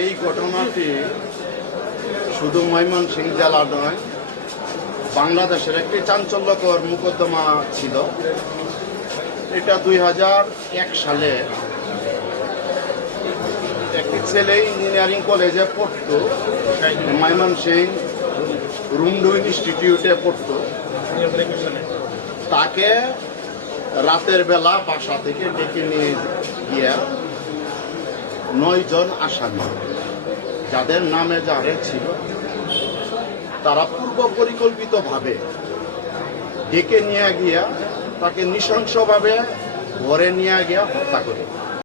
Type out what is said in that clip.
এই ঘটনাটি শুধু ময়মনসিংহ জেলা নয়, বাংলাদেশের একটি চাঞ্চল্যকর মোকদ্দমা ছিল। এটা 2001 সালে একটি ছেলে ইঞ্জিনিয়ারিং কলেজে পড়তো, ময়মনসিংহ রুমডু ইনস্টিটিউটে পড়তো। তাকে রাতের বেলা বাসা থেকে ডেকে নিয়ে গিয়ে 9 জন আসামি, যাদের নামে জারে ছিল, তারা পূর্ব পরিকল্পিতভাবে ডেকে নিয়ে গিয়া তাকে নৃশংসভাবে ঘরে নিয়ে গিয়া হত্যা করে।